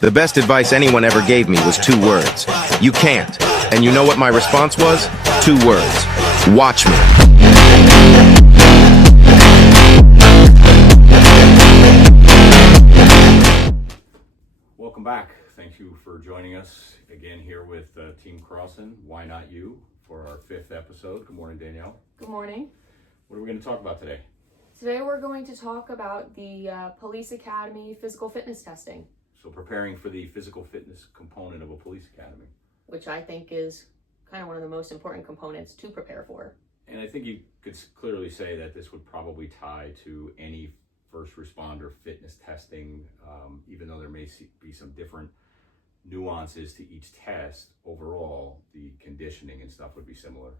The best advice anyone ever gave me was 2 words. You can't. And you know what my response was? 2 words. Watch me. Welcome back. Thank you for joining us again here with Team Crossan, Why Not You, for our 5th episode. Good morning, Danielle. Good morning. What are we going to talk about today? Today we're going to talk about the Police Academy physical fitness testing. So preparing for the physical fitness component of a police academy. Which I think is kind of one of the most important components to prepare for. And I think you could clearly say that this would probably tie to any first responder fitness testing, even though there may be some different nuances to each test. Overall, the conditioning and stuff would be similar.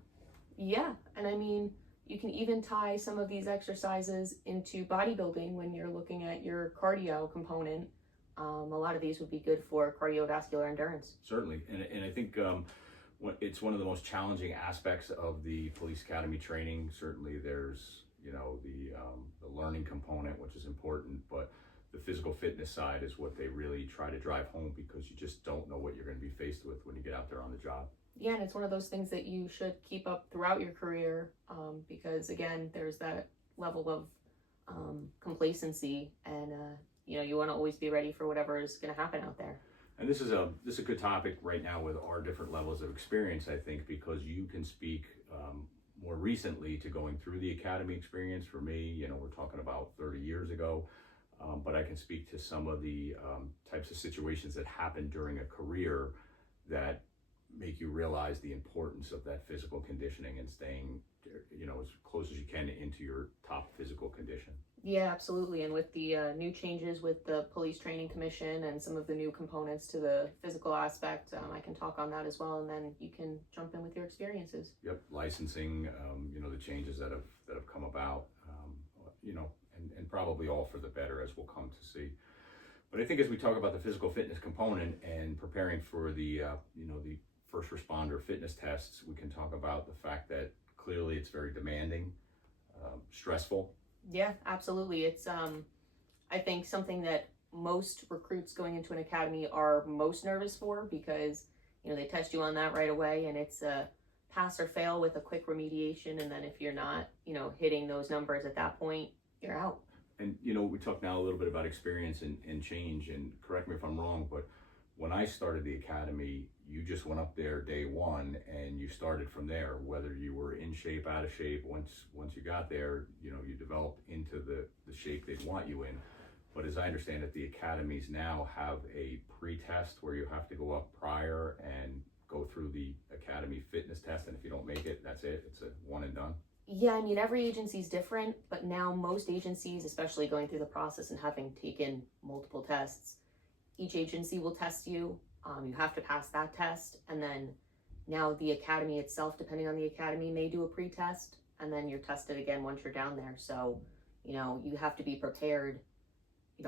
Yeah, and I mean, you can even tie some of these exercises into bodybuilding when you're looking at your cardio component. A lot of these would be good for cardiovascular endurance. Certainly, and I think it's one of the most challenging aspects of the police academy training. Certainly there's, the learning component, which is important, but the physical fitness side is what they really try to drive home, because you just don't know what you're going to be faced with when you get out there on the job. Yeah, and it's one of those things that you should keep up throughout your career, because again, there's that level of complacency, and you want to always be ready for whatever is going to happen out there. And this is a good topic right now with our different levels of experience, I think, because you can speak more recently to going through the academy experience. For me, we're talking about 30 years ago, but I can speak to some of the types of situations that happen during a career that make you realize the importance of that physical conditioning and staying, as close as you can into your top physical condition. Yeah, absolutely. And with the new changes with the Police Training Commission and some of the new components to the physical aspect, I can talk on that as well, and then you can jump in with your experiences. Yep, licensing, the changes that have come about, and probably all for the better, as we'll come to see. But I think as we talk about the physical fitness component and preparing for the the first responder fitness tests, we can talk about the fact that clearly it's very demanding, stressful. Yeah, absolutely. It's I think something that most recruits going into an academy are most nervous for, because they test you on that right away, and it's a pass or fail with a quick remediation, and then if you're not hitting those numbers at that point, you're out. And we talk now a little bit about experience and change, and correct me if I'm wrong, but when I started the academy, you just went up there day one and you started from there. Whether you were in shape, out of shape, once you got there, you developed into the shape they'd want you in. But as I understand it, the academies now have a pre-test where you have to go up prior and go through the academy fitness test, and if you don't make it, that's it. It's a one and done. Yeah, I mean, every agency is different, but now most agencies, especially going through the process and having taken multiple tests, each agency will test you. You have to pass that test, and then now the academy itself, depending on the academy, may do a pre-test, and then you're tested again once you're down there. So, you have to be prepared,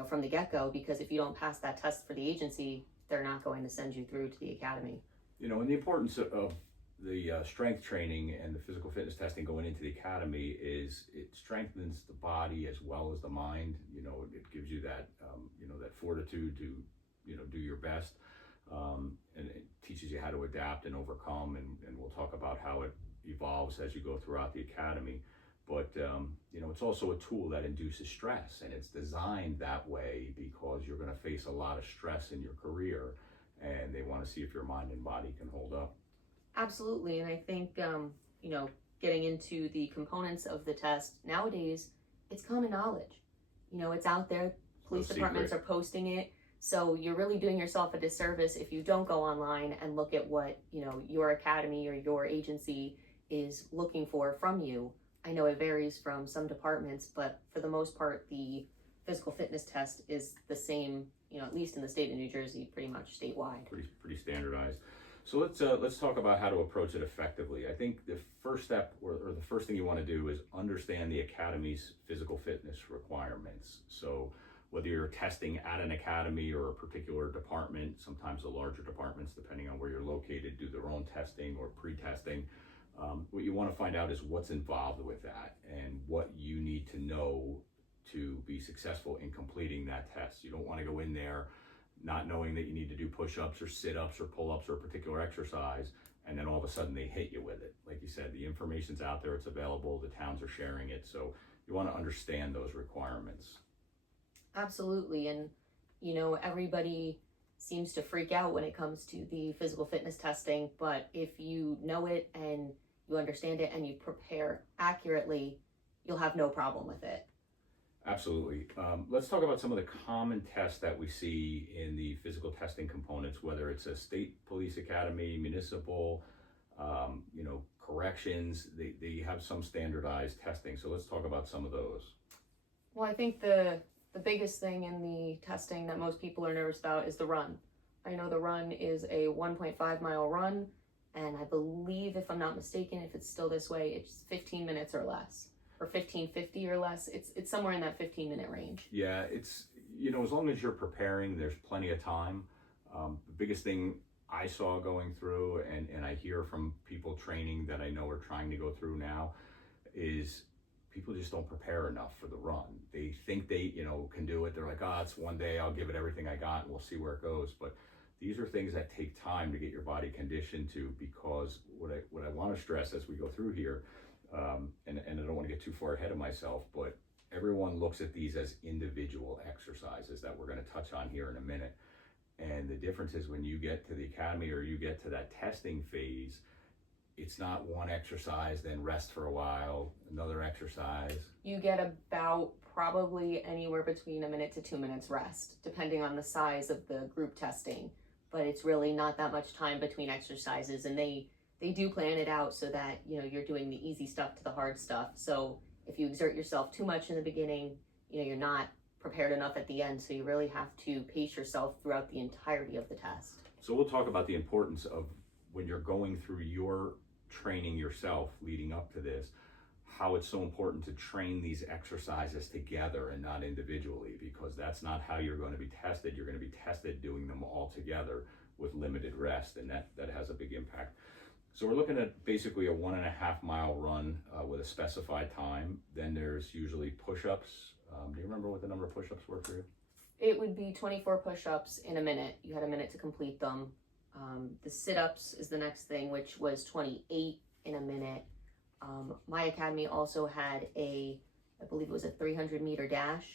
from the get-go, because if you don't pass that test for the agency, they're not going to send you through to the academy. And the importance of the strength training and the physical fitness testing going into the academy is it strengthens the body as well as the mind. It gives you that, that fortitude to, do your best. And it teaches you how to adapt and overcome, and we'll talk about how it evolves as you go throughout the academy. But it's also a tool that induces stress, and it's designed that way because you're going to face a lot of stress in your career, and they want to see if your mind and body can hold up. Absolutely. And I think getting into the components of the test nowadays, it's common knowledge. It's out there. Police departments are posting it. So you're really doing yourself a disservice if you don't go online and look at what, your academy or your agency is looking for from you. I know it varies from some departments, but for the most part, the physical fitness test is the same, at least in the state of New Jersey, pretty much statewide. Pretty standardized. So let's talk about how to approach it effectively. I think the first step or the first thing you want to do is understand the academy's physical fitness requirements. So whether you're testing at an academy or a particular department, sometimes the larger departments, depending on where you're located, do their own testing or pre-testing. What you want to find out is what's involved with that and what you need to know to be successful in completing that test. You don't want to go in there not knowing that you need to do push-ups or sit-ups or pull-ups or a particular exercise, and then all of a sudden they hit you with it. Like you said, the information's out there, it's available, the towns are sharing it, so you want to understand those requirements. Absolutely. And everybody seems to freak out when it comes to the physical fitness testing, but if you know it and you understand it and you prepare accurately, you'll have no problem with it. Absolutely. Let's talk about some of the common tests that we see in the physical testing components, whether it's a state police academy, municipal, corrections. They have some standardized testing. So let's talk about some of those. Well, I think the biggest thing in the testing that most people are nervous about is the run. I know the run is a 1.5 mile run, and I believe, if I'm not mistaken, if it's still this way, it's 15 minutes or less. Or 15:50 or less. It's somewhere in that 15-minute range. Yeah, it's, as long as you're preparing, there's plenty of time. The biggest thing I saw going through, and I hear from people training that I know are trying to go through now, is people just don't prepare enough for the run. They think they, can do it. They're like, it's one day, I'll give it everything I got and we'll see where it goes. But these are things that take time to get your body conditioned to, because what I want to stress as we go through here, and I don't want to get too far ahead of myself, but everyone looks at these as individual exercises that we're going to touch on here in a minute. And the difference is when you get to the academy or you get to that testing phase, it's not one exercise, then rest for a while, another exercise. You get about probably anywhere between 1 minute to 2 minutes rest, depending on the size of the group testing. But it's really not that much time between exercises, and they do plan it out so that you're doing the easy stuff to the hard stuff. So if you exert yourself too much in the beginning, you're not prepared enough at the end. So you really have to pace yourself throughout the entirety of the test. So we'll talk about the importance of when you're going through your training yourself leading up to this, how it's so important to train these exercises together and not individually, because that's not how you're going to be tested. You're going to be tested doing them all together with limited rest, and that has a big impact. So we're looking at basically a 1.5 mile run with a specified time. Then there's usually push-ups. Do you remember what the number of push-ups were for you? It would be 24 push-ups in a minute. You had a minute to complete them. The sit-ups is the next thing, which was 28 in a minute. My academy also had I believe it was a 300-meter dash.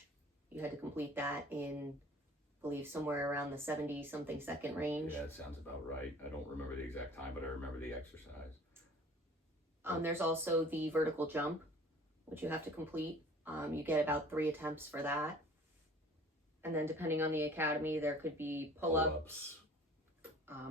You had to complete that in, I believe, somewhere around the 70-something second range. Yeah, that sounds about right. I don't remember the exact time, but I remember the exercise. There's also the vertical jump, which you have to complete. You get about 3 attempts for that. And then depending on the academy, there could be pull-ups.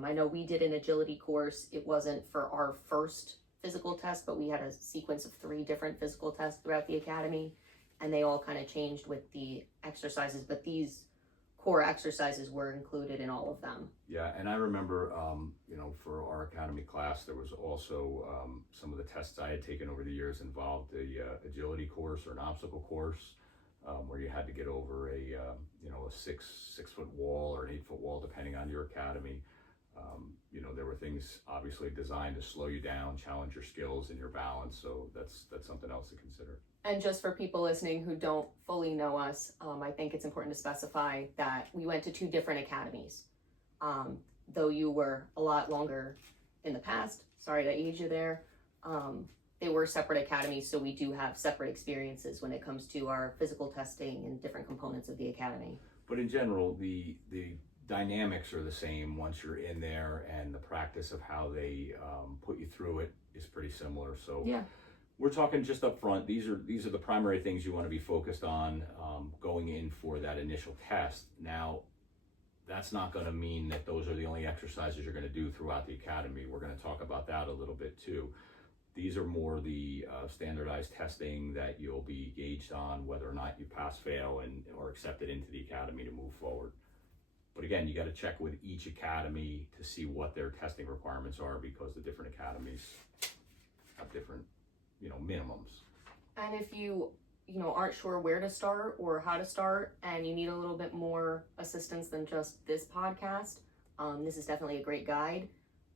I know we did an agility course. It wasn't for our first physical test, but we had a sequence of 3 different physical tests throughout the academy, and they all kind of changed with the exercises, but these core exercises were included in all of them. Yeah, and I remember, for our academy class, there was also some of the tests I had taken over the years involved the agility course or an obstacle course, where you had to get over a 6-foot wall or an 8-foot wall, depending on your academy. There were things obviously designed to slow you down, challenge your skills and your balance. So that's something else to consider. And just for people listening who don't fully know us, I think it's important to specify that we went to 2 different academies. Though you were a lot longer in the past, sorry to age you there, they were separate academies, so we do have separate experiences when it comes to our physical testing and different components of the academy. But in general, the dynamics are the same once you're in there, and the practice of how they put you through it is pretty similar. So yeah, we're talking just up front. These are the primary things you want to be focused on going in for that initial test. Now, that's not going to mean that those are the only exercises you're going to do throughout the academy. We're going to talk about that a little bit too. These are more the standardized testing that you'll be gauged on whether or not you pass, fail, or accepted into the academy to move forward. But again, you got to check with each academy to see what their testing requirements are, because the different academies have different, minimums. and if you aren't sure where to start or how to start, and you need a little bit more assistance than just this podcast, this is definitely a great guide.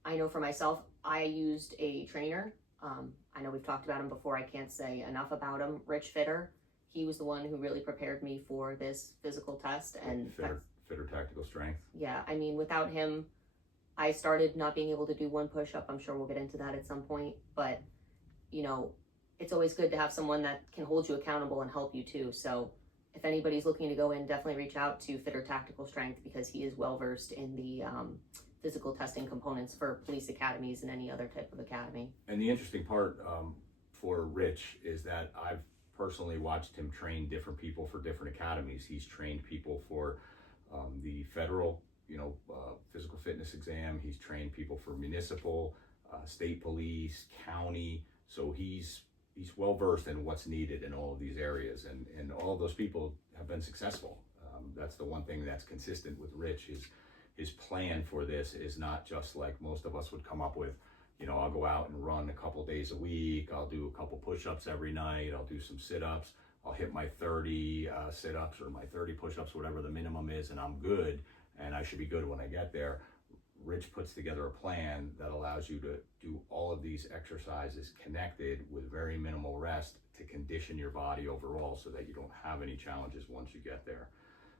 I know for myself, I used a trainer. I know we've talked about him before. I can't say enough about him. Rich Fitter. He was the one who really prepared me for this physical test. And Fitter Tactical Strength. Yeah, I mean, without him, I started not being able to do one push-up. I'm sure we'll get into that at some point, but you know, it's always good to have someone that can hold you accountable and help you too. So if anybody's looking to go in, definitely reach out to Fitter Tactical Strength, because he is well versed in the physical testing components for police academies and any other type of academy. And the interesting part for Rich is that I've personally watched him train different people for different academies. He's trained people for the federal, physical fitness exam. He's trained people for municipal, state police, county. So he's well versed in what's needed in all of these areas, and all of those people have been successful. That's the one thing that's consistent with Rich. His plan for this is not just like most of us would come up with. I'll go out and run a couple days a week. I'll do a couple push-ups every night. I'll do some sit-ups. I'll hit my 30 sit-ups or my 30 push-ups, whatever the minimum is, and I'm good, and I should be good when I get there. Rich puts together a plan that allows you to do all of these exercises connected with very minimal rest to condition your body overall so that you don't have any challenges once you get there.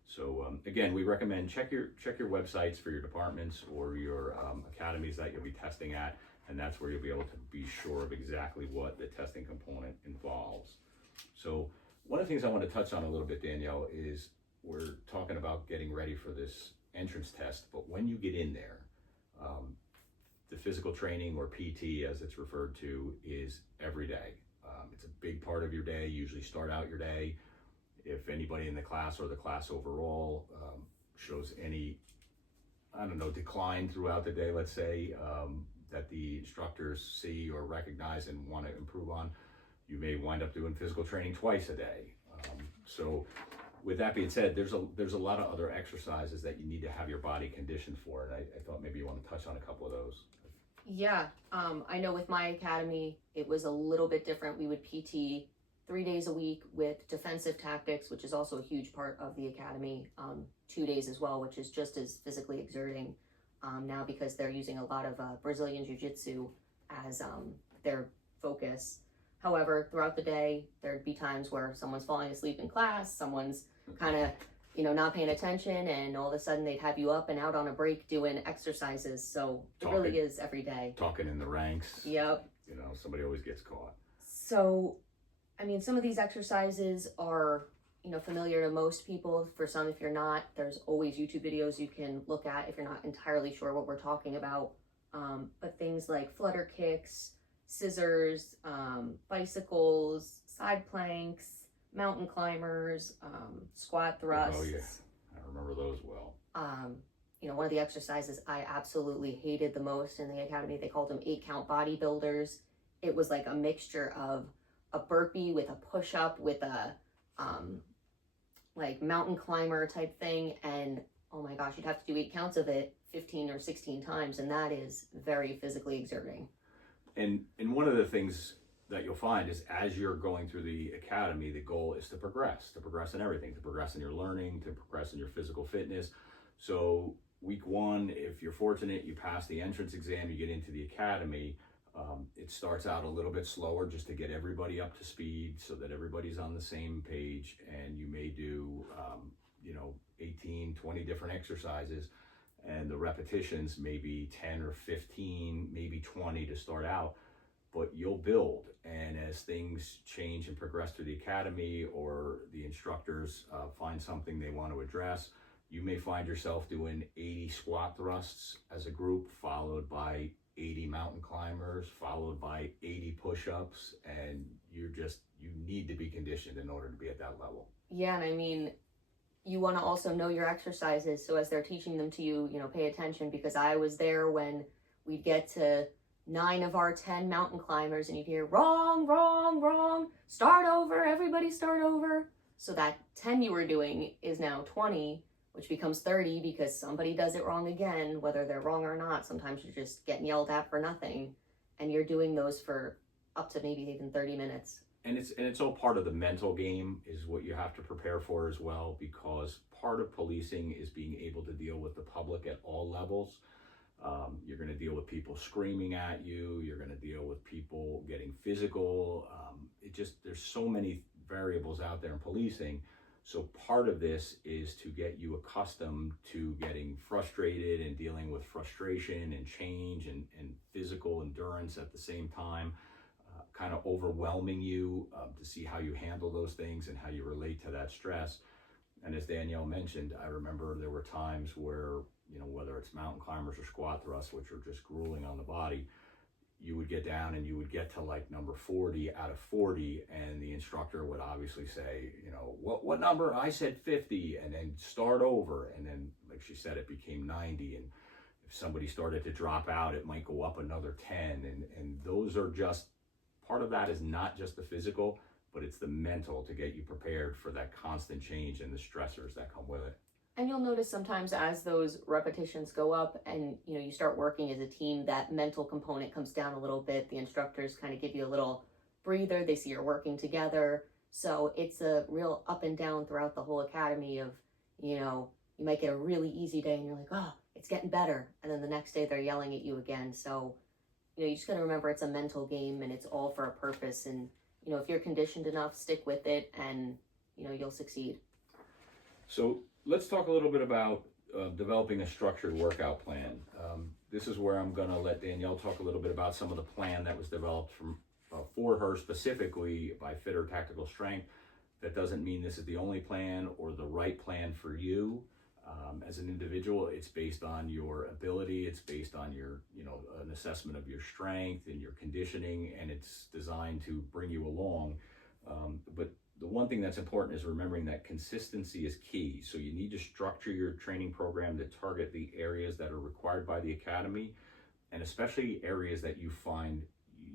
So again, we recommend check your websites for your departments or your academies that you'll be testing at, and that's where you'll be able to be sure of exactly what the testing component involves. So one of the things I want to touch on a little bit, Danielle, is we're talking about getting ready for this entrance test, but when you get in there, the physical training, or PT as it's referred to, is every day. It's a big part of your day. You usually start out your day. If anybody in the class or the class overall shows any, decline throughout the day, let's say, that the instructors see or recognize and want to improve on, you may wind up doing physical training twice a day. So with that being said, there's a lot of other exercises that you need to have your body conditioned for, and I thought maybe you want to touch on a couple of those. Yeah, I know with my academy, it was a little bit different. We would PT 3 days a week with defensive tactics, which is also a huge part of the academy, 2 days as well, which is just as physically exerting now, because they're using a lot of Brazilian Jiu-Jitsu as their focus. However, throughout the day, there'd be times where someone's falling asleep in class, someone's kind of, not paying attention, and all of a sudden they'd have you up and out on a break doing exercises. So it really is every day. Talking in the ranks. Yep. Somebody always gets caught. So, some of these exercises are, familiar to most people. For some, if you're not, there's always YouTube videos you can look at if you're not entirely sure what we're talking about. But things like flutter kicks, scissors, bicycles, side planks, mountain climbers, squat thrusts. Oh yeah, I remember those well. One of the exercises I absolutely hated the most in the academy, they called them 8-count bodybuilders. It was like a mixture of a burpee with a push-up with a like mountain climber type thing, and oh my gosh, you'd have to do 8 counts of it 15 or 16 times, and that is very physically exerting. And one of the things that you'll find is, as you're going through the academy, the goal is to progress in everything, to progress in your learning, to progress in your physical fitness. So week 1, if you're fortunate, you pass the entrance exam, you get into the academy. It starts out a little bit slower just to get everybody up to speed so that everybody's on the same page, and you may do 18, 20 different exercises, and the repetitions may be 10 or 15, maybe 20 to start out, but you'll build. And as things change and progress through the academy, or the instructors find something they want to address, you may find yourself doing 80 squat thrusts as a group, followed by 80 mountain climbers, followed by 80 push-ups, and you need to be conditioned in order to be at that level. Yeah, and you want to also know your exercises, so as they're teaching them to you, pay attention, because I was there when we'd get to 9 of our 10 mountain climbers and you'd hear wrong, wrong, wrong, start over, everybody start over. So that 10 you were doing is now 20, which becomes 30 because somebody does it wrong again, whether they're wrong or not. Sometimes you're just getting yelled at for nothing, and you're doing those for up to maybe even 30 minutes. And it's all part of the mental game, is what you have to prepare for as well, because part of policing is being able to deal with the public at all levels. You're going to deal with people screaming at you. You're going to deal with people getting physical. There's so many variables out there in policing. So part of this is to get you accustomed to getting frustrated and dealing with frustration and change and physical endurance at the same time, kind of overwhelming you, to see how you handle those things and how you relate to that stress. And as Danielle mentioned, I remember there were times where, whether it's mountain climbers or squat thrusts, which are just grueling on the body, you would get down and you would get to like number 40 out of 40, and the instructor would obviously say, what number? I said 50, and then start over. And then, like she said, it became 90. And if somebody started to drop out, it might go up another 10. And those are just, part of that is not just the physical, but it's the mental to get you prepared for that constant change and the stressors that come with it. And you'll notice sometimes as those repetitions go up and you start working as a team, that mental component comes down a little bit. The instructors kind of give you a little breather. They see you're working together. So it's a real up and down throughout the whole academy of, you might get a really easy day and you're like, oh, it's getting better. And then the next day they're yelling at you again. So, you just got to remember it's a mental game and it's all for a purpose. And, if you're conditioned enough, stick with it and, you'll succeed. So let's talk a little bit about developing a structured workout plan. This is where I'm going to let Danielle talk a little bit about some of the plan that was developed for her specifically by Fitter Tactical Strength. That doesn't mean this is the only plan or the right plan for you. As an individual, it's based on your ability, it's based on your, an assessment of your strength and your conditioning, and it's designed to bring you along. But the one thing that's important is remembering that consistency is key. So you need to structure your training program to target the areas that are required by the academy, and especially areas that you find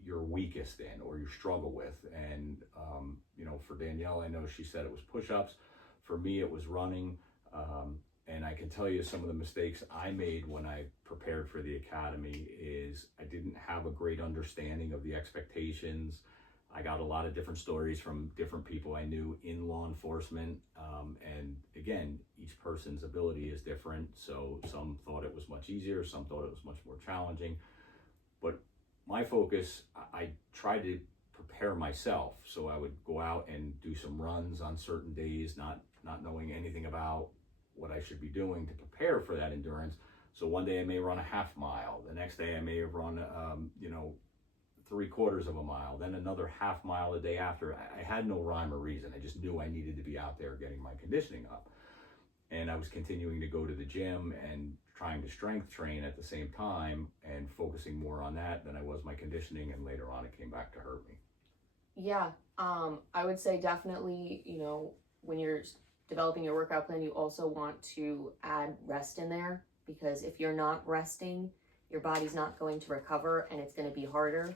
you're weakest in or you struggle with. And, for Danielle, I know she said it was push-ups. For me, it was running. And I can tell you some of the mistakes I made when I prepared for the academy is I didn't have a great understanding of the expectations. I got a lot of different stories from different people I knew in law enforcement. And again, each person's ability is different. So some thought it was much easier, some thought it was much more challenging. But my focus, I tried to prepare myself. So I would go out and do some runs on certain days, not knowing anything about what I should be doing to prepare for that endurance. So one day I may run a half mile. The next day I may have run, 3/4 of a mile, then another half mile the day after. I had no rhyme or reason. I just knew I needed to be out there getting my conditioning up. And I was continuing to go to the gym and trying to strength train at the same time and focusing more on that than I was my conditioning. And later on, it came back to hurt me. Yeah, I would say definitely, when you're developing your workout plan, you also want to add rest in there, because if you're not resting, your body's not going to recover and it's going to be harder.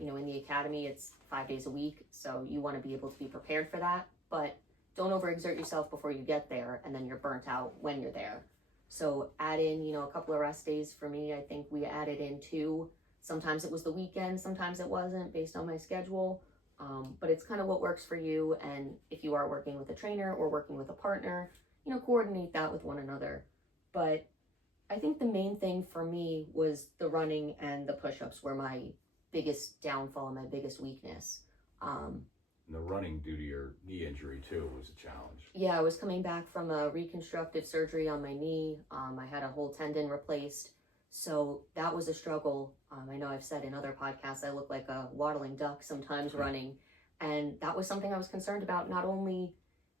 In the academy, it's 5 days a week, so you want to be able to be prepared for that, but don't overexert yourself before you get there and then you're burnt out when you're there. So add in, a couple of rest days. For me, I think we added in 2. Sometimes it was the weekend, sometimes it wasn't, based on my schedule. But it's kind of what works for you. And if you are working with a trainer or working with a partner, coordinate that with one another. But I think the main thing for me was the running and the push-ups were my biggest downfall and my biggest weakness. And the running due to your knee injury too was a challenge. Yeah, I was coming back from a reconstructive surgery on my knee. I had a whole tendon replaced. So that was a struggle. I know I've said in other podcasts, I look like a waddling duck sometimes running. And that was something I was concerned about, not only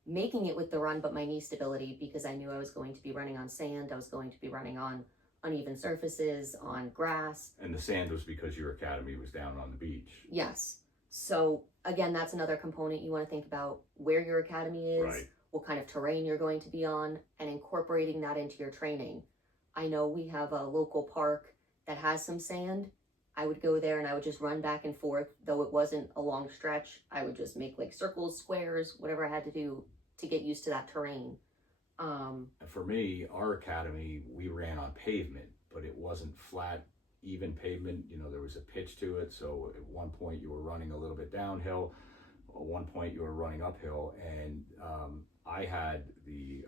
making it with the run, but my knee stability, because I knew I was going to be running on sand. I was going to be running on uneven surfaces, on grass. And the sand was because your academy was down on the beach. Yes. So again, that's another component you want to think about: where your academy is, right, what kind of terrain you're going to be on, and incorporating that into your training. I know we have a local park that has some sand. I would go there and I would just run back and forth. Though it wasn't a long stretch, I would just make like circles, squares, whatever I had to do to get used to that terrain. For me, our academy, we ran on pavement, but it wasn't flat, even pavement. There was a pitch to it. So at one point you were running a little bit downhill. At one point you were running uphill. And I had the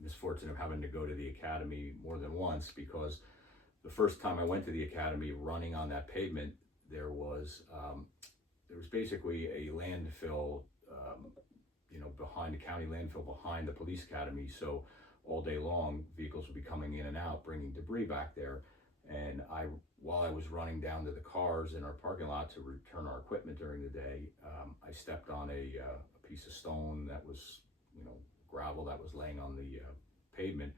misfortune of having to go to the academy more than once, because the first time I went to the academy running on that pavement, there was basically a landfill behind the county landfill, behind the police academy. So all day long, vehicles would be coming in and out, bringing debris back there. And while I was running down to the cars in our parking lot to return our equipment during the day, I stepped on a piece of stone that was, gravel that was laying on the pavement,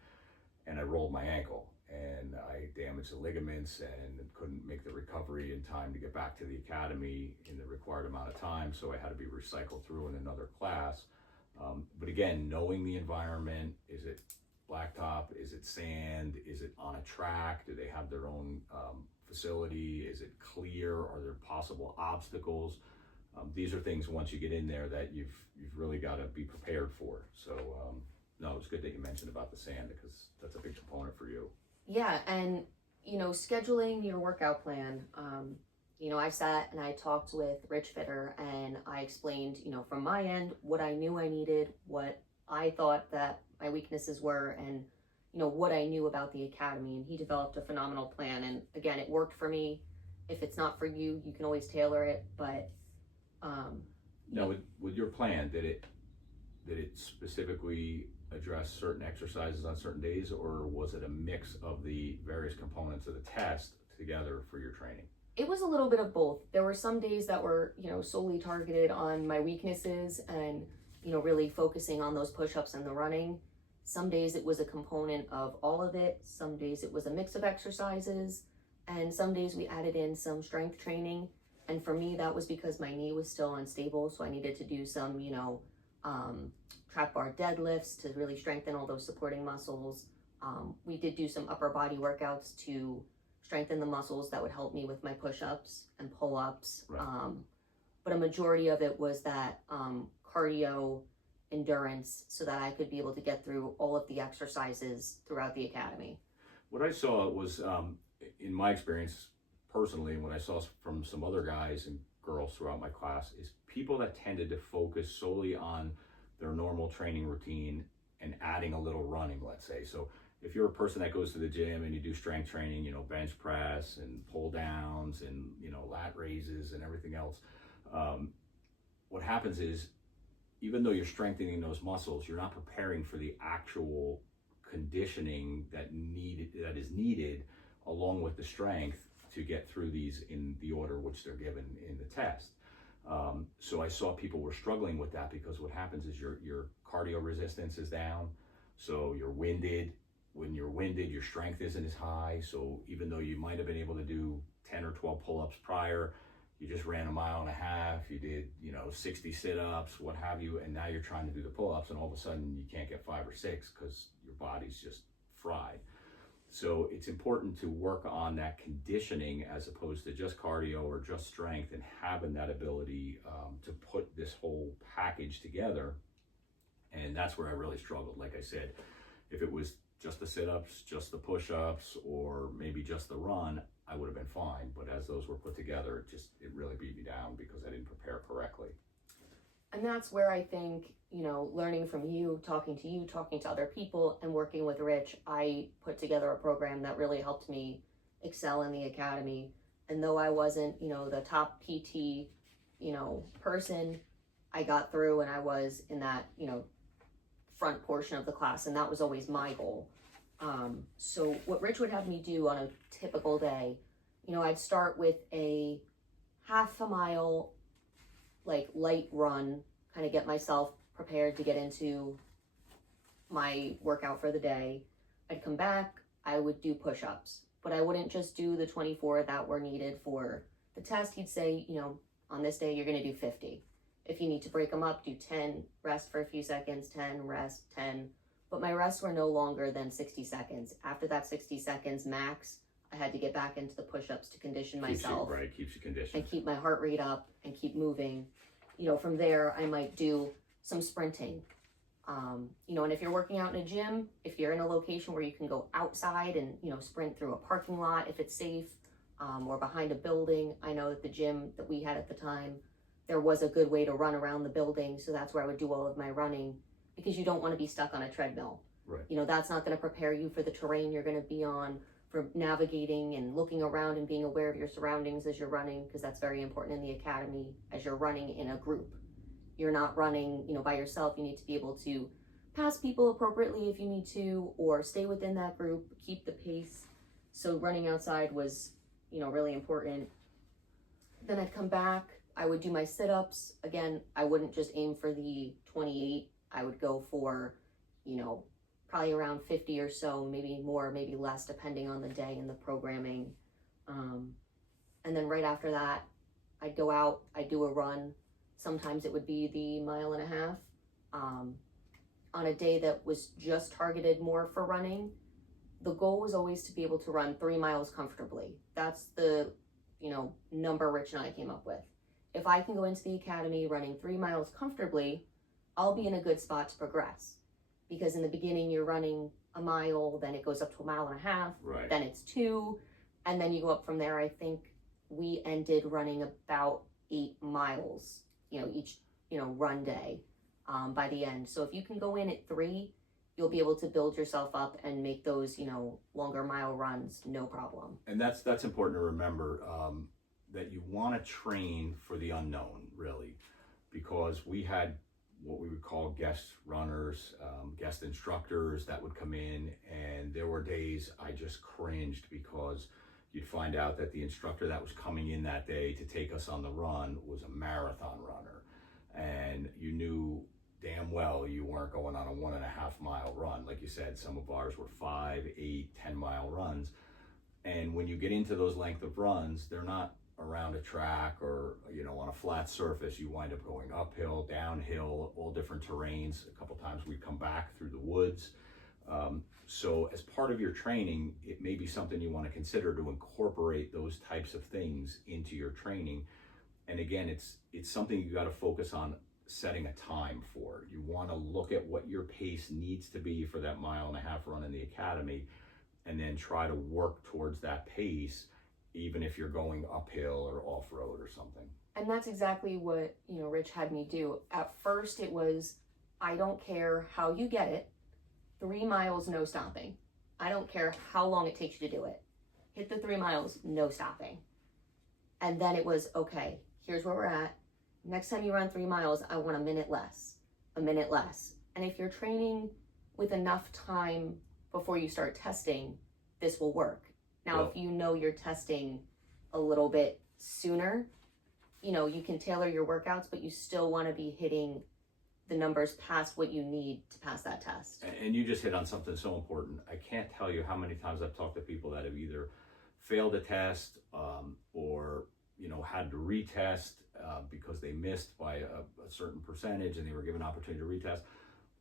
and I rolled my ankle, and I damaged the ligaments and couldn't make the recovery in time to get back to the academy in the required amount of time. So I had to be recycled through in another class. But again, knowing the environment, is it blacktop? Is it sand? Is it on a track? Do they have their own facility? Is it clear? Are there possible obstacles? These are things once you get in there that you've really got to be prepared for. So no, it's good that you mentioned about the sand, because that's a big component for you. Yeah, and scheduling your workout plan. I sat and I talked with Rich Fitter, and I explained, from my end, what I knew I needed, what I thought that my weaknesses were, and what I knew about the academy. And he developed a phenomenal plan. And again, it worked for me. If it's not for you, you can always tailor it. But now, with your plan, did it specifically address certain exercises on certain days, or was it a mix of the various components of the test together for your training? It was a little bit of both. There were some days that were, solely targeted on my weaknesses and, really focusing on those push-ups and the running. Some days it was a component of all of it. Some days it was a mix of exercises. And some days we added in some strength training. And for me, that was because my knee was still unstable. So I needed to do some, trap bar deadlifts to really strengthen all those supporting muscles. We did do some upper body workouts to strengthen the muscles that would help me with my push-ups and pull-ups. Right. But a majority of it was that cardio endurance, so that I could be able to get through all of the exercises throughout the academy. What I saw was, in my experience personally, and what I saw from some other guys and girls throughout my class, is people that tended to focus solely on their normal training routine and adding a little running, let's say. So if you're a person that goes to the gym and you do strength training, bench press and pull downs and, lat raises and everything else, what happens is, even though you're strengthening those muscles, you're not preparing for the actual conditioning that is needed along with the strength to get through these in the order which they're given in the test. So I saw people were struggling with that, because what happens is your cardio resistance is down, so you're winded. When you're winded, your strength isn't as high. So even though you might have been able to do 10 or 12 pull-ups prior, you just ran a mile and a half, you did 60 sit-ups, what have you, and now you're trying to do the pull-ups, and all of a sudden you can't get 5 or 6 because your body's just fried. So it's important to work on that conditioning as opposed to just cardio or just strength, and having that ability to put this whole package together. And that's where I really struggled. Like I said, if it was just the sit-ups, just the push-ups, or maybe just the run, I would have been fine. But as those were put together, it really beat me down because I didn't prepare correctly. And that's where I think, learning from you, talking to other people, and working with Rich, I put together a program that really helped me excel in the academy. And though I wasn't, the top PT, person, I got through, and I was in that, front portion of the class, and that was always my goal. So what Rich would have me do on a typical day, I'd start with a half a mile, light run, kind of get myself prepared to get into my workout for the day. I'd come back, I would do push-ups, but I wouldn't just do the 24 that were needed for the test. He'd say, on this day, you're going to do 50. If you need to break them up, do 10, rest for a few seconds, 10, rest, 10. But my rests were no longer than 60 seconds. After that 60 seconds max, I had to get back into the push-ups to condition myself. Keeps you conditioned. And keep my heart rate up and keep moving. From there, I might do some sprinting. And if you're working out in a gym, if you're in a location where you can go outside and, sprint through a parking lot if it's safe, or behind a building. I know at the gym that we had at the time, there was a good way to run around the building. So that's where I would do all of my running, because you don't want to be stuck on a treadmill. Right. That's not going to prepare you for the terrain you're going to be on, for navigating and looking around and being aware of your surroundings as you're running, because that's very important in the academy as you're running in a group. you're not running, by yourself. You need to be able to pass people appropriately if you need to, or stay within that group, keep the pace. So running outside was, really important. Then I'd come back, I would do my sit-ups. Again, I wouldn't just aim for the 28. I would go for, probably around 50 or so, maybe more, maybe less, depending on the day and the programming. And then right after that, I'd go out, I'd do a run. Sometimes it would be the 1.5 miles. On a day that was just targeted more for running, the goal was always to be able to run 3 miles comfortably. That's the, number Rich and I came up with. If I can go into the academy running 3 miles comfortably, I'll be in a good spot to progress. Because in the beginning, you're running a mile, then it goes up to 1.5 miles, Right. then it's 2, and then you go up from there. I think we ended running about 8 miles, each, run day by the end. So if you can go in at 3, you'll be able to build yourself up and make those, longer mile runs, no problem. And that's important to remember, that you want to train for the unknown, really, because we had what we would call guest runners, guest instructors that would come in, and there were days I just cringed because you'd find out that the instructor that was coming in that day to take us on the run was a marathon runner, and you knew damn well you weren't going on a 1.5 mile run. Like you said, some of ours were 5, 8, 10 mile runs. And when you get into those length of runs, they're not around a track or, on a flat surface. You wind up going uphill, downhill, all different terrains. A couple times we come back through the woods. So as part of your training, it may be something you want to consider to incorporate those types of things into your training. And again, it's something you got to focus on setting a time for. You want to look at what your pace needs to be for that 1.5 mile run in the academy, and then try to work towards that pace, even if you're going uphill or off-road or something. And that's exactly what, Rich had me do. At first it was, I don't care how you get it, 3 miles, no stopping. I don't care how long it takes you to do it. Hit the 3 miles, no stopping. And then it was, okay, here's where we're at. Next time you run 3 miles, I want a minute less. And if you're training with enough time before you start testing, this will work. Now, if you're testing a little bit sooner, you can tailor your workouts, but you still want to be hitting the numbers past what you need to pass that test. And you just hit on something so important. I can't tell you how many times I've talked to people that have either failed a test or had to retest because they missed by a certain percentage and they were given an opportunity to retest.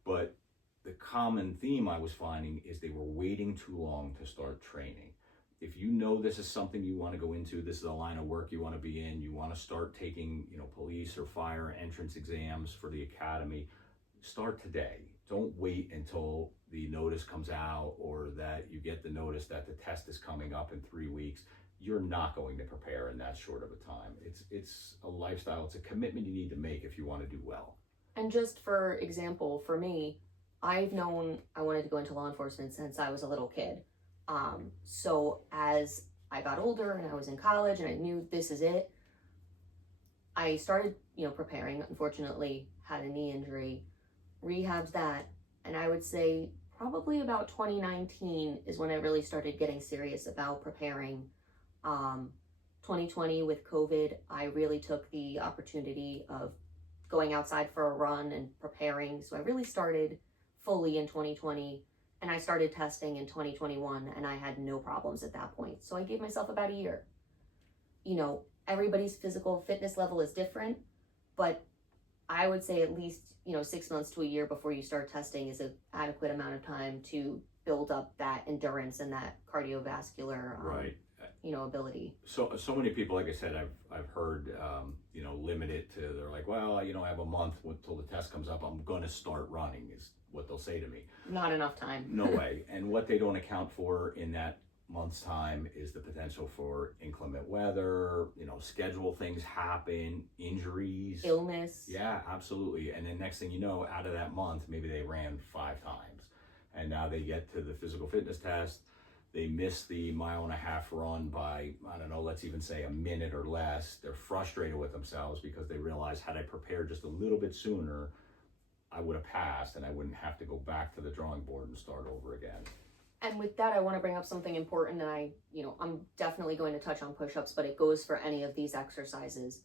But the common theme I was finding is they were waiting too long to start training. If you know this is something you want to go into, this is a line of work you want to be in, you want to start taking, police or fire entrance exams for the academy, start today. Don't wait until the notice comes out or that you get the notice that the test is coming up in 3 weeks. You're not going to prepare in that short of a time. It's a lifestyle, it's a commitment you need to make if you want to do well. And just for example, for me, I've known I wanted to go into law enforcement since I was a little kid. So as I got older and I was in college and I knew this is it, I started, preparing. Unfortunately, had a knee injury, rehabbed that, and I would say probably about 2019 is when I really started getting serious about preparing. 2020 with COVID, I really took the opportunity of going outside for a run and preparing. So I really started fully in 2020, and I started testing in 2021, and I had no problems at that point. So I gave myself about a year. Everybody's physical fitness level is different, but I would say at least, 6 months to a year before you start testing is an adequate amount of time to build up that endurance and that cardiovascular ability. So many people, like I said, I've heard, limit it to, they're like, well, I have a month until the test comes up. I'm going to start running is what they'll say to me. Not enough time. No way. And what they don't account for in that month's time is the potential for inclement weather, schedule things happen, injuries, illness. Yeah, absolutely. And then next thing you know, out of that month, maybe they ran 5 times. And now they get to the physical fitness test. they miss the 1.5 mile run by, I don't know, let's even say a minute or less. They're frustrated with themselves because they realize, had I prepared just a little bit sooner, I would have passed and I wouldn't have to go back to the drawing board and start over again. And with that, I want to bring up something important, and I'm definitely going to touch on push-ups, but it goes for any of these exercises.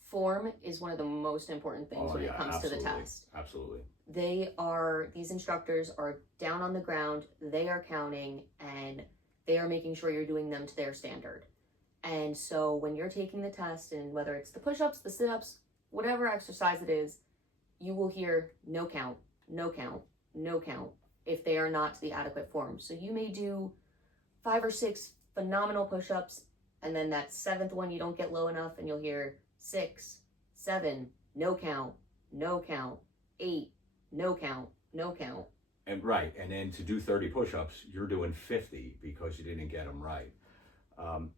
Form is one of the most important things when it comes to the test. Absolutely. These instructors are down on the ground, they are counting, and they are making sure you're doing them to their standard. And so when you're taking the test, and whether it's the push-ups, the sit-ups, whatever exercise it is, you will hear no count, no count, no count, if they are not to the adequate form. So you may do 5 or 6 phenomenal push-ups, and then that 7th one you don't get low enough, and you'll hear 6, 7, no count, no count, 8, no count, no count. And right, and then to do 30 push-ups, you're doing 50 because you didn't get them right. I've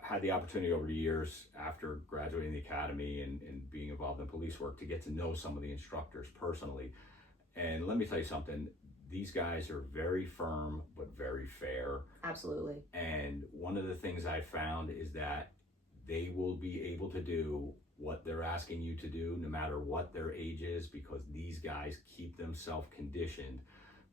had the opportunity over the years after graduating the academy and being involved in police work to get to know some of the instructors personally. And let me tell you something, these guys are very firm, but very fair. Absolutely. And one of the things I found is that they will be able to do what they're asking you to do, no matter what their age is, because these guys keep themselves conditioned,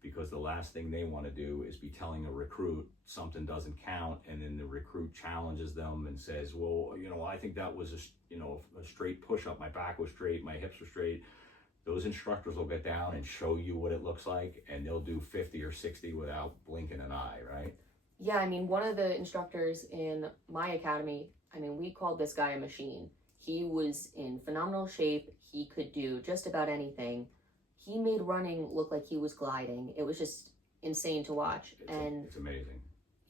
because the last thing they want to do is be telling a recruit something doesn't count, and then the recruit challenges them and says, well, I think that was a straight push-up, my back was straight, my hips were straight. Those instructors will get down and show you what it looks like, and they'll do 50 or 60 without blinking an eye, right? Yeah, I mean, one of the instructors in my academy, we called this guy a machine. He was in phenomenal shape. He could do just about anything. He made running look like he was gliding. It was just insane to watch. It's amazing.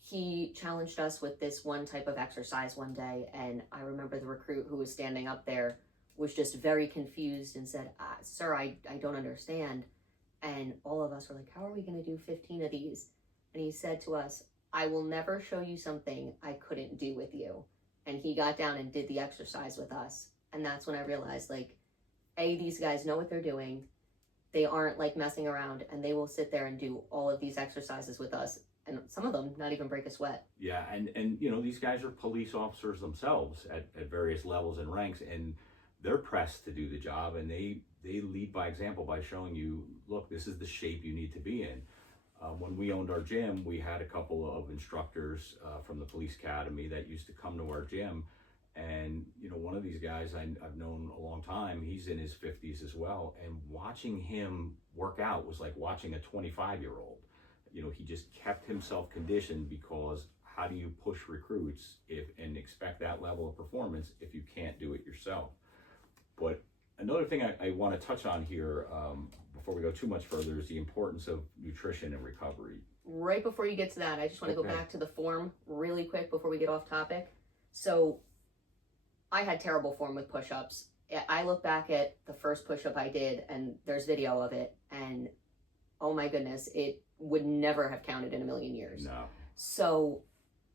He challenged us with this one type of exercise one day, and I remember the recruit who was standing up there was just very confused and said, sir, I don't understand. And all of us were like, how are we going to do 15 of these? And he said to us, I will never show you something I couldn't do with you. And he got down and did the exercise with us. And that's when I realized, these guys know what they're doing. They aren't messing around, and they will sit there and do all of these exercises with us. And some of them not even break a sweat. Yeah, and these guys are police officers themselves at various levels and ranks, and they're pressed to do the job, and they lead by example by showing you, look, this is the shape you need to be in. When we owned our gym, we had a couple of instructors from the police academy that used to come to our gym. And, one of these guys I've known a long time, he's in his 50s as well. And watching him work out was like watching a 25-year-old. He just kept himself conditioned, because how do you push recruits and expect that level of performance if you can't do it yourself? But another thing I want to touch on here before we go too much further is the importance of nutrition and recovery. Right before you get to that, I just want to go back to the form really quick before we get off topic. So I had terrible form with push-ups. I look back at the first push-up I did, and there's video of it, and oh my goodness, it would never have counted in a million years. No. So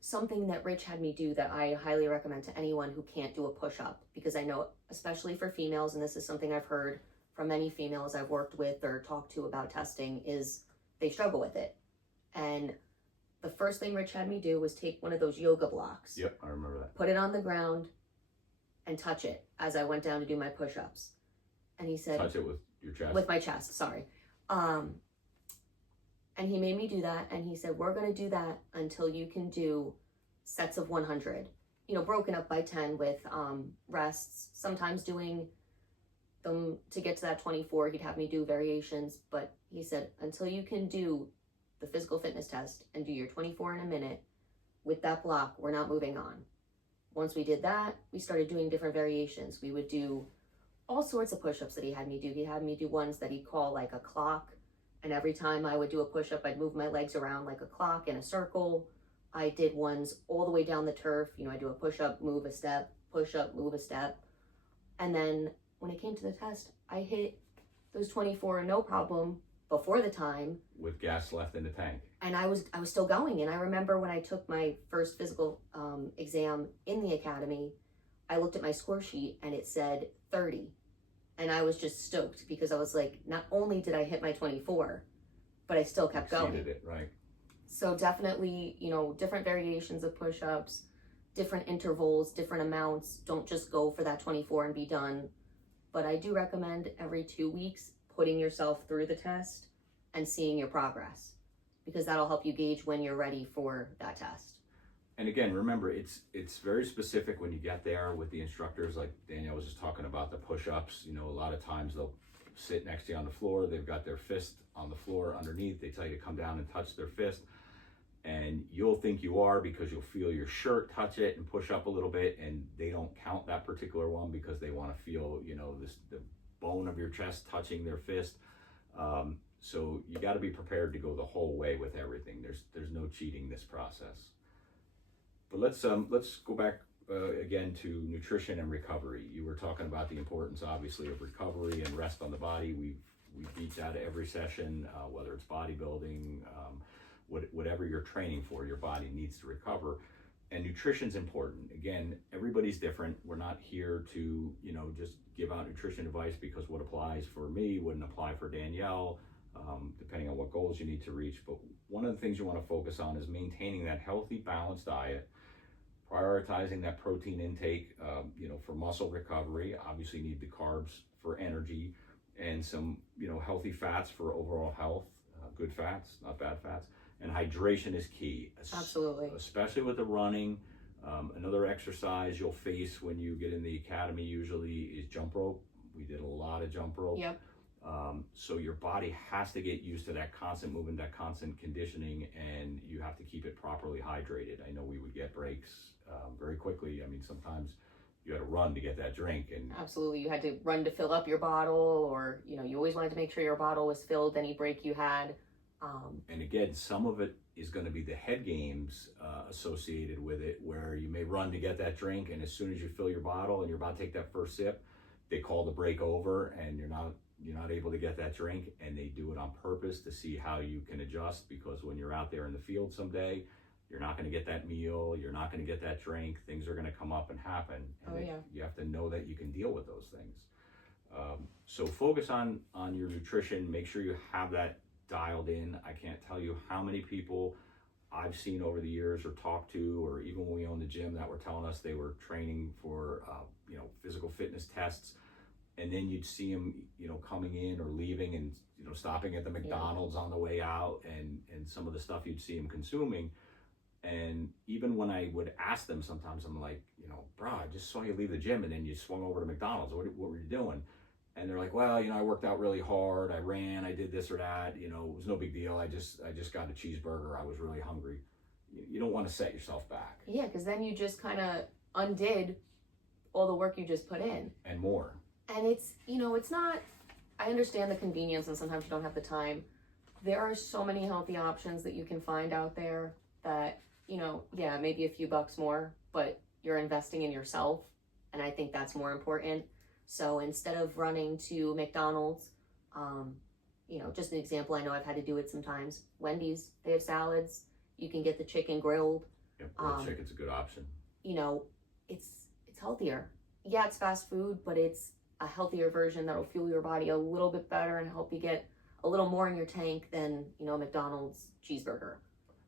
something that Rich had me do that I highly recommend to anyone who can't do a push-up, because I know, especially for females, and this is something I've heard from many females I've worked with or talked to about testing, is they struggle with it. And the first thing Rich had me do was take one of those yoga blocks. Yep, I remember that. Put it on the ground and touch it as I went down to do my push-ups. And he said... Touch it with your chest? With my chest, sorry. And he made me do that, and he said, we're going to do that until you can do sets of 100, broken up by 10 with rests, sometimes doing them to get to that 24. He'd have me do variations, but he said, until you can do the physical fitness test and do your 24 in a minute with that block, we're not moving on. Once we did that, we started doing different variations. We would do all sorts of push-ups that he had me do. He had me do ones that he'd call like a clock. And every time I would do a push-up, I'd move my legs around like a clock in a circle. I did ones all the way down the turf. I do a push-up, move a step, push-up, move a step. And then when it came to the test, I hit those 24 no problem before the time. With gas left in the tank. And I was still going. And I remember when I took my first physical exam in the academy, I looked at my score sheet and it said 30. And I was just stoked, because I was like, not only did I hit my 24, but I still kept going. Exceeded it, right. So definitely, different variations of push-ups, different intervals, different amounts. Don't just go for that 24 and be done. But I do recommend every 2 weeks putting yourself through the test and seeing your progress, because that'll help you gauge when you're ready for that test. And again, remember, it's very specific when you get there with the instructors. Like Danielle was just talking about the push-ups. A lot of times they'll sit next to you on the floor. They've got their fist on the floor underneath. They tell you to come down and touch their fist. And you'll think you are because you'll feel your shirt touch it and push up a little bit. And they don't count that particular one because they want to feel, the bone of your chest touching their fist. So you got to be prepared to go the whole way with everything. There's no cheating this process. But let's go back again to nutrition and recovery. You were talking about the importance, obviously, of recovery and rest on the body. We beat that every session, whether it's bodybuilding, whatever you're training for, your body needs to recover. And nutrition's important. Again, everybody's different. We're not here to, just give out nutrition advice because what applies for me wouldn't apply for Danielle, depending on what goals you need to reach. But one of the things you want to focus on is maintaining that healthy, balanced diet, prioritizing that protein intake, for muscle recovery. Obviously need the carbs for energy, and some, healthy fats for overall health, good fats, not bad fats. And hydration is key. Absolutely. Especially with the running. Another exercise you'll face when you get in the academy usually is jump rope. We did a lot of jump rope. Yep. So your body has to get used to that constant movement, that constant conditioning, and you have to keep it properly hydrated. I know we would get breaks very quickly. I mean, sometimes you had to run to get that drink. And absolutely, you had to run to fill up your bottle, or you always wanted to make sure your bottle was filled any break you had. And again, some of it is going to be the head games associated with it, where you may run to get that drink, and as soon as you fill your bottle and you're about to take that first sip, they call the break over, and you're not able to get that drink. And they do it on purpose to see how you can adjust, because when you're out there in the field someday, you're not going to get that meal, you're not going to get that drink, things are going to come up and happen, and you have to know that you can deal with those things. So focus on your nutrition, make sure you have that dialed in. I can't tell you how many people I've seen over the years or talked to, or even when we owned the gym, that were telling us they were training for physical fitness tests, and then you'd see them coming in or leaving and stopping at the McDonald's on the way out, and some of the stuff you'd see them consuming. And even when I would ask them, sometimes I'm like, bro, I just saw you leave the gym and then you swung over to McDonald's. What were you doing? And they're like, well, I worked out really hard. I ran, I did this or that. It was no big deal. I just got a cheeseburger. I was really hungry. You don't want to set yourself back. Yeah, because then you just kind of undid all the work you just put in. And more. And it's not, I understand the convenience and sometimes you don't have the time. There are so many healthy options that you can find out there that, maybe a few bucks more, but you're investing in yourself. And I think that's more important. So instead of running to McDonald's, just an example, I know I've had to do it sometimes. Wendy's, they have salads. You can get the chicken grilled. Yeah, grilled chicken's a good option. It's healthier. Yeah, it's fast food, but it's a healthier version that'll fuel your body a little bit better and help you get a little more in your tank than, McDonald's cheeseburger.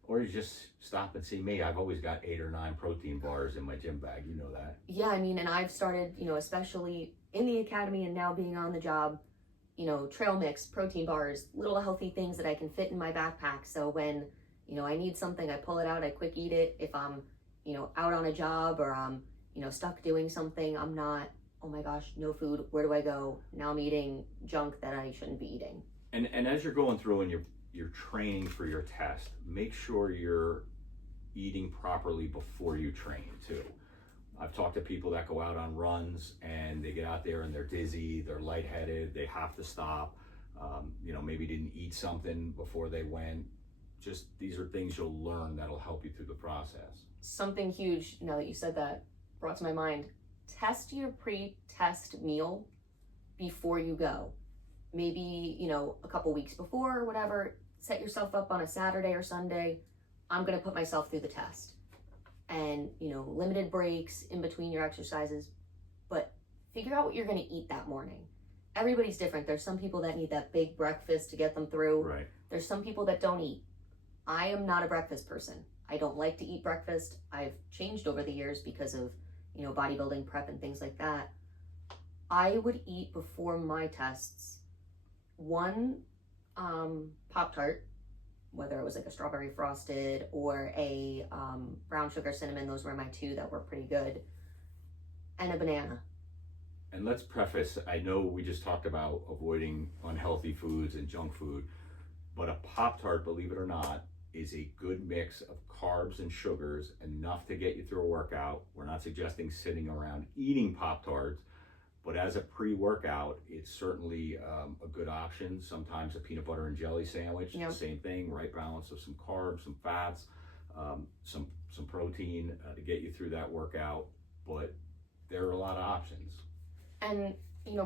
Or you just stop and see me. I've always got 8 or 9 protein bars in my gym bag. You know that. Yeah, and I've started, especially in the academy and now being on the job, trail mix, protein bars, little healthy things that I can fit in my backpack. So when, I need something, I pull it out, I quick eat it. If I'm, out on a job or I'm, stuck doing something, I'm not, oh my gosh, no food, where do I go? Now I'm eating junk that I shouldn't be eating. And as you're going through and you're training for your test, make sure you're eating properly before you train too. I've talked to people that go out on runs and they get out there and they're dizzy, they're lightheaded, they have to stop, maybe didn't eat something before they went. Just these are things you'll learn that'll help you through the process. Something huge, now that you said that, brought to my mind, test your pre-test meal before you go. Maybe, a couple weeks before or whatever, set yourself up on a Saturday or Sunday. I'm going to put myself through the test. And, limited breaks in between your exercises, but figure out what you're going to eat that morning. Everybody's different. There's some people that need that big breakfast to get them through. Right. There's some people that don't eat. I am not a breakfast person. I don't like to eat breakfast. I've changed over the years because of, bodybuilding prep and things like that. I would eat before my tests one Pop-Tart, whether it was like a strawberry frosted or a brown sugar cinnamon. Those were my two that were pretty good. And a banana. And let's preface, I know we just talked about avoiding unhealthy foods and junk food, but a Pop-Tart, believe it or not, is a good mix of carbs and sugars, enough to get you through a workout. We're not suggesting sitting around eating Pop-Tarts, but as a pre-workout, it's certainly a good option. Sometimes a peanut butter and jelly sandwich, Yep. Same thing, right balance of some carbs, some fats, some protein to get you through that workout. But there are a lot of options. And,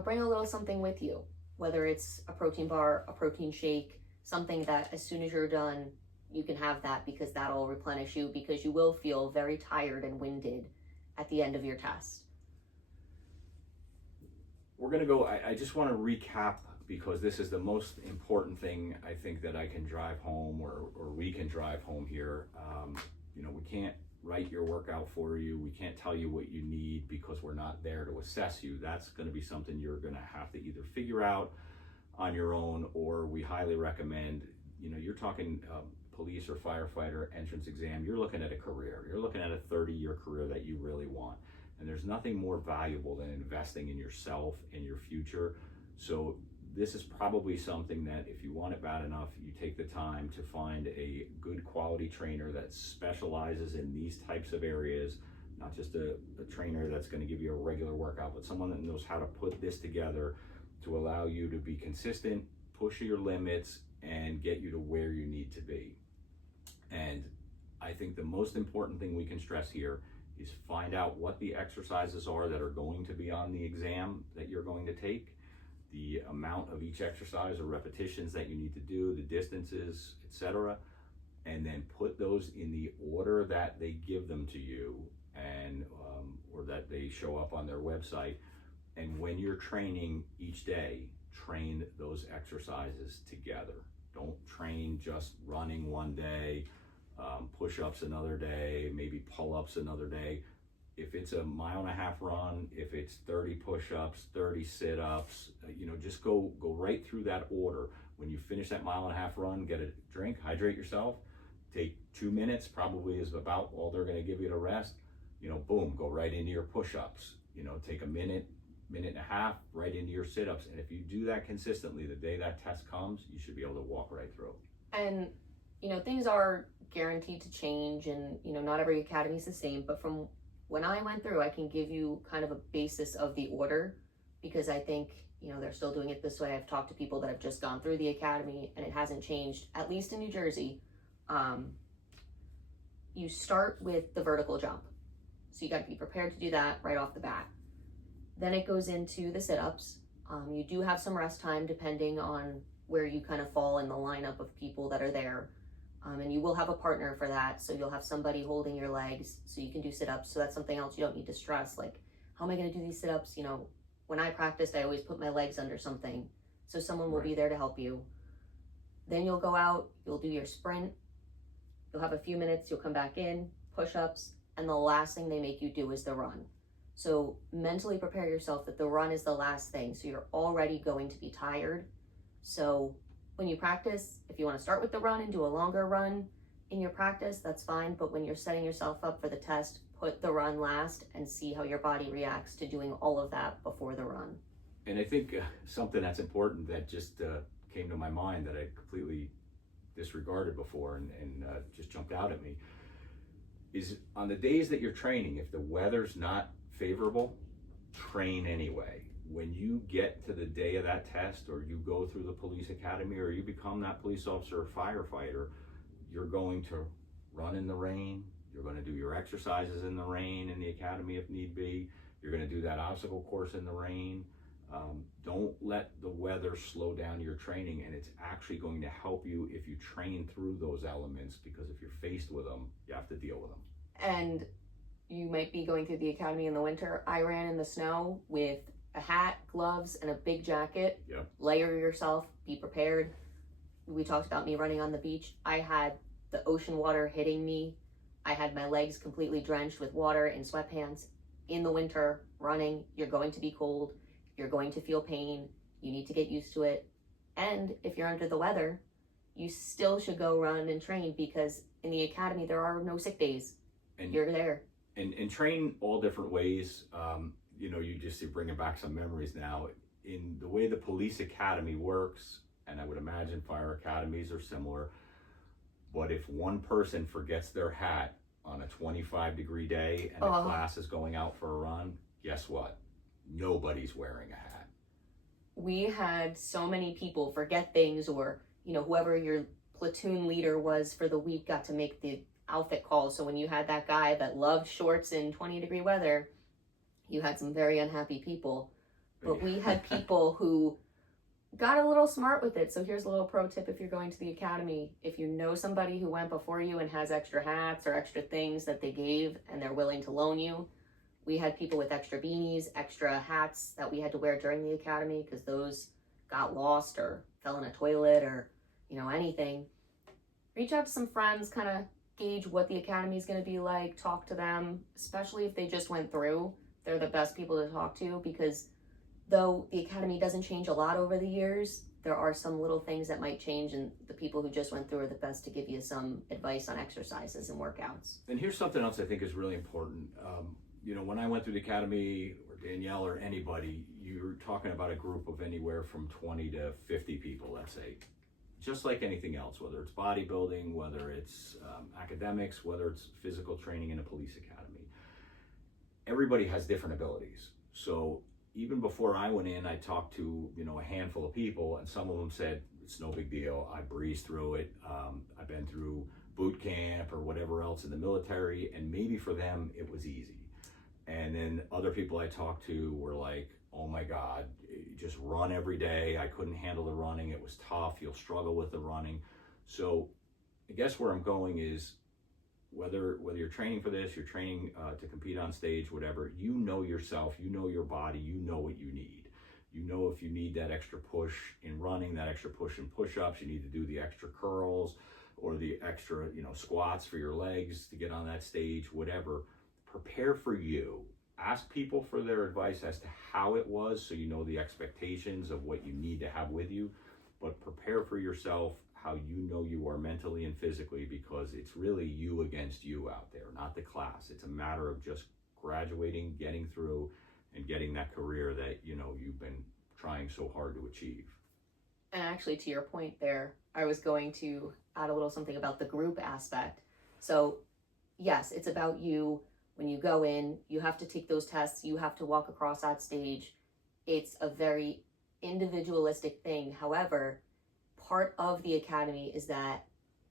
bring a little something with you, whether it's a protein bar, a protein shake, something that as soon as you're done, you can have that, because that'll replenish you, because you will feel very tired and winded at the end of your test. We're going to go, I just want to recap, because this is the most important thing I think that I can drive home, or we can drive home here. We can't write your workout for you. We can't tell you what you need, because we're not there to assess you. That's going to be something you're going to have to either figure out on your own, or we highly recommend, you're talking police or firefighter entrance exam, you're looking at a career. You're looking at a 30-year career that you really want. And there's nothing more valuable than investing in yourself and your future. So this is probably something that, if you want it bad enough, you take the time to find a good quality trainer that specializes in these types of areas, not just a trainer that's going to give you a regular workout, but someone that knows how to put this together to allow you to be consistent, push your limits, and get you to where you need to be. And I think the most important thing we can stress here is find out what the exercises are that are going to be on the exam that you're going to take, the amount of each exercise or repetitions that you need to do, the distances, etc., and then put those in the order that they give them to you, and or that they show up on their website. And when you're training each day, train those exercises together. Don't train just running one day, push-ups another day, maybe pull-ups another day. If it's a 1.5 mile run, if it's 30 push-ups, 30 sit-ups, just go right through that order. When you finish that 1.5 mile run, get a drink, hydrate yourself, take 2 minutes, probably is about all they're going to give you to rest. Boom, go right into your push-ups. Take a minute and a half, right into your sit-ups. And if you do that consistently, the day that test comes, you should be able to walk right through. And, things are guaranteed to change, and, not every academy is the same, but from when I went through, I can give you kind of a basis of the order, because I think, they're still doing it this way. I've talked to people that have just gone through the academy and it hasn't changed, at least in New Jersey. You start with the vertical jump. So you got to be prepared to do that right off the bat. Then it goes into the sit-ups. You do have some rest time depending on where you kind of fall in the lineup of people that are there. And you will have a partner for that. So you'll have somebody holding your legs so you can do sit-ups. So that's something else you don't need to stress. Like, how am I going to do these sit-ups? When I practiced, I always put my legs under something. So someone will be there to help you. Then you'll go out, you'll do your sprint. You'll have a few minutes, you'll come back in, push-ups. And the last thing they make you do is the run. So mentally prepare yourself that the run is the last thing. So you're already going to be tired. So when you practice, if you want to start with the run and do a longer run in your practice, that's fine. But when you're setting yourself up for the test, put the run last and see how your body reacts to doing all of that before the run. And I think something that's important that just came to my mind that I completely disregarded before and just jumped out at me is, on the days that you're training, if the weather's not favorable, train anyway. When you get to the day of that test, or you go through the police academy, or you become that police officer or firefighter, you're going to run in the rain. You're going to do your exercises in the rain in the academy if need be. You're going to do that obstacle course in the rain. Don't let the weather slow down your training, and it's actually going to help you if you train through those elements, because if you're faced with them, you have to deal with them. And you might be going through the academy in the winter. I ran in the snow with a hat, gloves, and a big jacket. Yep. Layer yourself, be prepared. We talked about me running on the beach. I had the ocean water hitting me. I had my legs completely drenched with water in sweatpants. In the winter, running, you're going to be cold. You're going to feel pain. You need to get used to it. And if you're under the weather, you still should go run and train, because in the academy, there are no sick days. And you're there. And train all different ways. You know, you're bringing back some memories now. In the way the police academy works, and I would imagine fire academies are similar, but if one person forgets their hat on a 25-degree day and the class is going out for a run, guess what? Nobody's wearing a hat. We had so many people forget things, or, you know, whoever your platoon leader was for the week got to make the outfit calls. So when you had that guy that loved shorts in 20-degree weather, you had some very unhappy people. But we had people who got a little smart with it. So here's a little pro tip if you're going to the academy. If you know somebody who went before you and has extra hats or extra things that they gave and they're willing to loan you, we had people with extra beanies, extra hats that we had to wear during the academy because those got lost or fell in a toilet or, you know, anything. Reach out to some friends, kind of gauge what the academy is going to be like, talk to them, especially if they just went through. They're the best people to talk to, because though the academy doesn't change a lot over the years, there are some little things that might change, and the people who just went through are the best to give you some advice on exercises and workouts. And here's something else I think is really important. You know, when I went through the academy, or Danielle or anybody, you're talking about a group of anywhere from 20 to 50 people, let's say. Just like anything else, whether it's bodybuilding, whether it's academics, whether it's physical training in a police academy. Everybody has different abilities. So even before I went in, I talked to, you know, a handful of people, and some of them said, it's no big deal. I breezed through it. I've been through boot camp or whatever else in the military, and maybe for them it was easy. And then other people I talked to were like, oh my God, just run every day. I couldn't handle the running. It was tough. You'll struggle with the running. So I guess where I'm going is, whether you're training for this, you're training to compete on stage, whatever, you know yourself, you know your body, you know what you need. You know if you need that extra push in running, that extra push in push-ups, you need to do the extra curls or the extra, you know, squats for your legs to get on that stage, whatever. Prepare for you. Ask people for their advice as to how it was, so you know the expectations of what you need to have with you, but prepare for yourself how you know you are mentally and physically, because it's really you against you out there, not the class. It's a matter of just graduating, getting through, and getting that career that, you know, you've been trying so hard to achieve. And actually, to your point there, I was going to add a little something about the group aspect. So yes, it's about you. When you go in, you have to take those tests, you have to walk across that stage. It's a very individualistic thing. However, part of the academy is that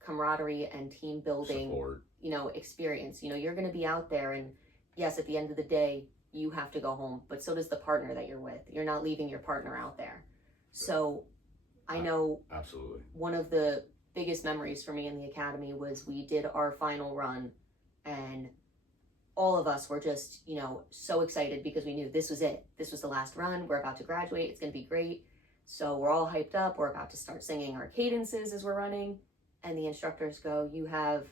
camaraderie and team building, support, you know, experience. You know, you're going to be out there, and yes, at the end of the day, you have to go home, but so does the partner that you're with. You're not leaving your partner out there. So I know absolutely one of the biggest memories for me in the academy was we did our final run, and all of us were just, you know, so excited because we knew this was it. This was the last run. We're about to graduate. It's going to be great. So we're all hyped up. We're about to start singing our cadences as we're running. And the instructors go, you have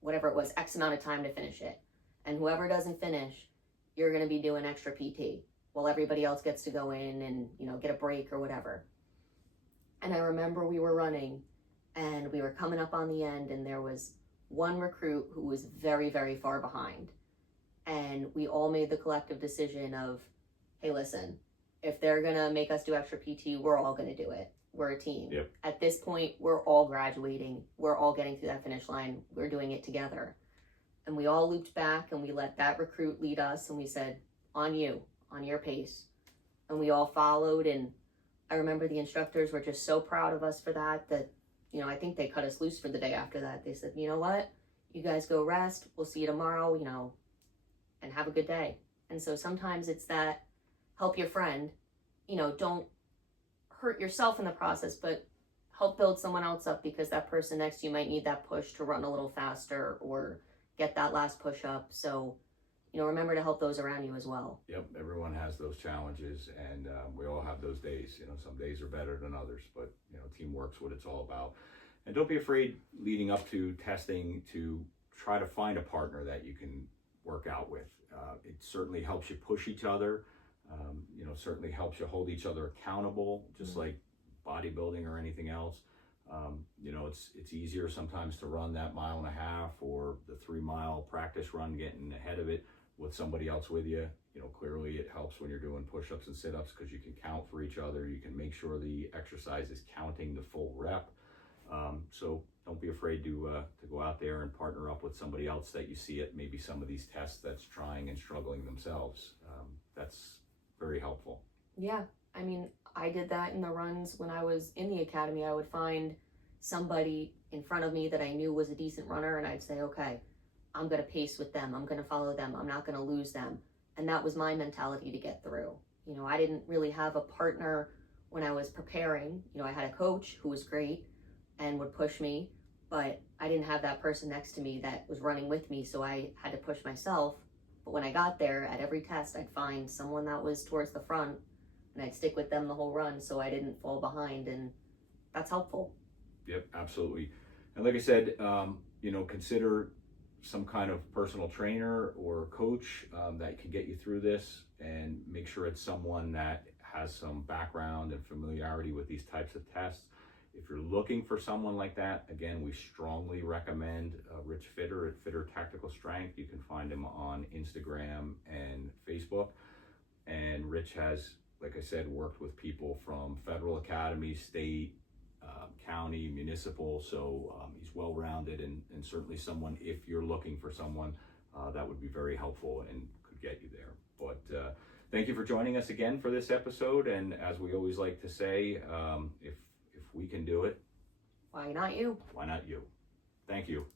whatever it was, X amount of time to finish it. And whoever doesn't finish, you're going to be doing extra PT while everybody else gets to go in and, you know, get a break or whatever. And I remember we were running and we were coming up on the end, and there was one recruit who was very, very far behind. And we all made the collective decision of, hey, listen, if they're going to make us do extra PT, we're all going to do it. We're a team. Yep. At this point, we're all graduating. We're all getting through that finish line. We're doing it together. And we all looped back and we let that recruit lead us. And we said, on you, on your pace. And we all followed. And I remember the instructors were just so proud of us for that, you know, I think they cut us loose for the day after that. They said, you know what? You guys go rest. We'll see you tomorrow, you know, and have a good day. And so sometimes it's that help your friend, you know, don't hurt yourself in the process, but help build someone else up, because that person next to you might need that push to run a little faster or get that last push up. So, you know, remember to help those around you as well. Yep, everyone has those challenges, and we all have those days. You know, some days are better than others, but, you know, teamwork's what it's all about. And don't be afraid leading up to testing to try to find a partner that you can work out with. It certainly helps you push each other. Certainly helps you hold each other accountable, just like bodybuilding or anything else. It's easier sometimes to run that 1.5 miles or the 3-mile practice run, getting ahead of it with somebody else with you. Clearly it helps when you're doing push-ups and sit-ups because you can count for each other. You can make sure the exercise is counting the full rep. So don't be afraid to go out there and partner up with somebody else that you see at maybe some of these tests that's trying and struggling themselves. That's very helpful. Yeah, I mean, I did that in the runs when I was in the academy. I would find somebody in front of me that I knew was a decent runner, and I'd say, okay, I'm going to pace with them. I'm going to follow them. I'm not going to lose them. And that was my mentality to get through. I didn't really have a partner when I was preparing. I had a coach who was great and would push me, but I didn't have that person next to me that was running with me, so I had to push myself. But when I got there, at every test, I'd find someone that was towards the front, and I'd stick with them the whole run so I didn't fall behind, and that's helpful. Yep, absolutely. And like I said, consider some kind of personal trainer or coach that can get you through this, and make sure it's someone that has some background and familiarity with these types of tests. If you're looking for someone like that, again, we strongly recommend Rich Fitter at Fitter Tactical Strength. You can find him on Instagram and Facebook. And Rich has, like I said, worked with people from federal academies, state, county, municipal. So he's well-rounded and certainly someone, if you're looking for someone, that would be very helpful and could get you there. But thank you for joining us again for this episode. And as we always like to say, if we can do it, Why not you? Why not you? Thank you.